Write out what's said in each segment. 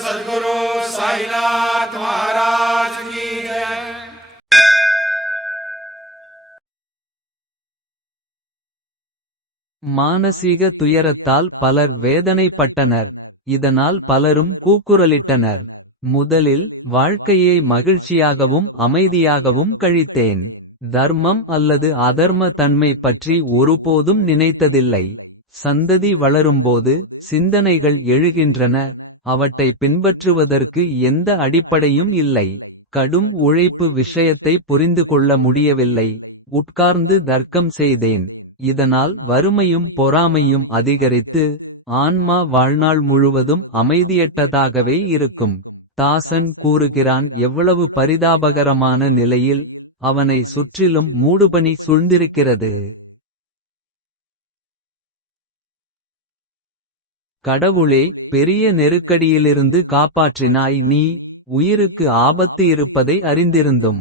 सद्गुरु साईनाथ महाराज की जय। மானசீக துயரத்தால் பலர் வேதனைப்பட்டனர். இதனால் பலரும் கூக்குரலிட்டனர். முதலில் வாழ்க்கையை மகிழ்ச்சியாகவும் அமைதியாகவும் கழித்தேன். தர்மம் அல்லது அதர்ம தன்மை பற்றி ஒருபோதும் நினைத்ததில்லை. சந்ததி வளரும்போது சிந்தனைகள் எழுகின்றன. அவற்றை பின்பற்றுவதற்கு எந்த அடிப்படையும் இல்லை. கடும் உழைப்பு விஷயத்தை புரிந்து கொள்ள முடியவில்லை. உட்கார்ந்து தர்க்கம் செய்தேன். இதனால் வறுமையும் பொறாமையும் அதிகரித்து. ஆன்மா வாழ்நாள் முழுவதும் அமைதியற்றதாகவே இருக்கும். தாசன் கூறுகிறான், எவ்வளவு பரிதாபகரமான நிலையில். அவனை சுற்றிலும் மூடுபனி சூழ்ந்திருக்கிறது. கடவுளே, பெரிய நெருக்கடியிலிருந்து காப்பாற்றினாய் நீ. உயிருக்கு ஆபத்து இருப்பதை அறிந்திருந்தும்.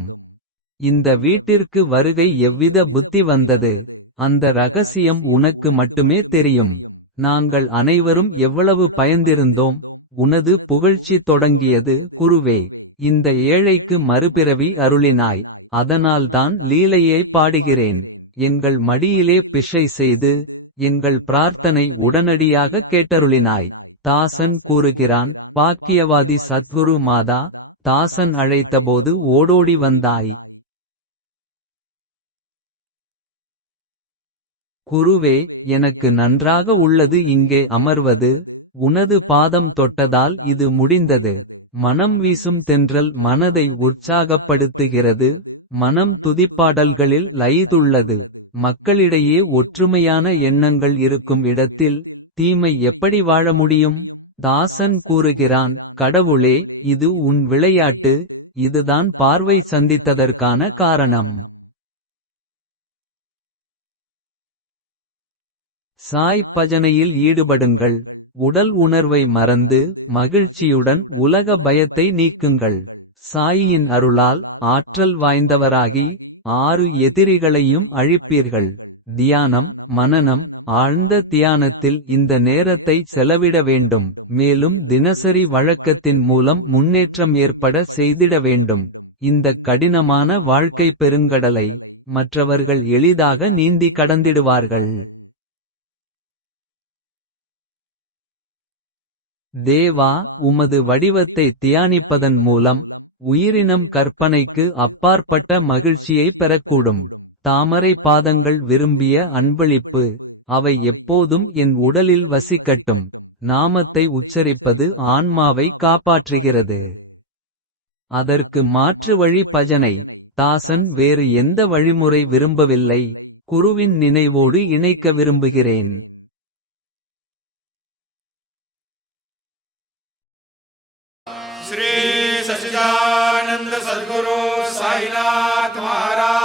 இந்த வீட்டிற்கு வருகை எவ்வித புத்தி வந்தது. அந்த ரகசியம் உனக்கு மட்டுமே தெரியும். நாங்கள் அனைவரும் எவ்வளவு பயந்திருந்தோம். உனது புகழ்ச்சி தொடங்கியது குருவே. இந்த ஏழைக்கு மறுபிறவி அருளினாய். அதனால்தான் லீலையை பாடுகிறேன். எங்கள் மடியிலே பிஷை செய்து. எங்கள் பிரார்த்தனை உடனடியாக கேட்டருளினாய். தாசன் கூறுகிறான், பாக்கியவாதி சத்குரு மாதா. தாசன் அழைத்தபோது ஓடோடி வந்தாய். குருவே, எனக்கு நன்றாக உள்ளது இங்கே அமர்வது. உனது பாதம் தொட்டதால் இது முடிந்தது. மனம் வீசும் தென்றல் மனதை உற்சாகப்படுத்துகிறது. மனம் துதிப்பாடல்களில் லயித்துள்ளது. மக்களிடையே ஒற்றுமையான எண்ணங்கள் இருக்கும் இடத்தில். தீமை எப்படி வாழ முடியும்? தாசன் கூறுகிறான், கடவுளே, இது உன் விளையாட்டு. இதுதான் பார்வை சந்தித்ததற்கான காரணம். சாய் பஜனையில் ஈடுபடுங்கள். உடல் உணர்வை மறந்து மகிழ்ச்சியுடன் உலக பயத்தை நீக்குங்கள். சாயியின் அருளால் ஆற்றல் வாய்ந்தவராகி 6 எதிரிகளையும் அழிப்பீர்கள். தியானம் மனனம். ஆழ்ந்த தியானத்தில் இந்த நேரத்தை செலவிட வேண்டும். மேலும் தினசரி வழக்கத்தின் மூலம் முன்னேற்றம் ஏற்பட செய்திட வேண்டும். இந்த கடினமான வாழ்க்கை பெருங்கடலை மற்றவர்கள் எளிதாக நீந்தி கடந்திடுவார்கள். தேவா, உமது வடிவத்தை தியானிப்பதன் மூலம். உயிரினம் கற்பனைக்கு அப்பாற்பட்ட மகிழ்ச்சியை பெறக்கூடும். தாமரை பாதங்கள் விரும்பிய அன்பளிப்பு. அவை எப்போதும் என் உடலில் வசிக்கட்டும். நாமத்தை உச்சரிப்பது ஆன்மாவை காப்பாற்றுகிறது. அதற்கு மாற்று வழி பஜனை. தாசன் வேறு எந்த வழிமுறை விரும்பவில்லை. குருவின் நினைவோடு இணைக்க விரும்புகிறேன். श्री सच्चिदानंद सद्गुरु साईनाथ महाराज।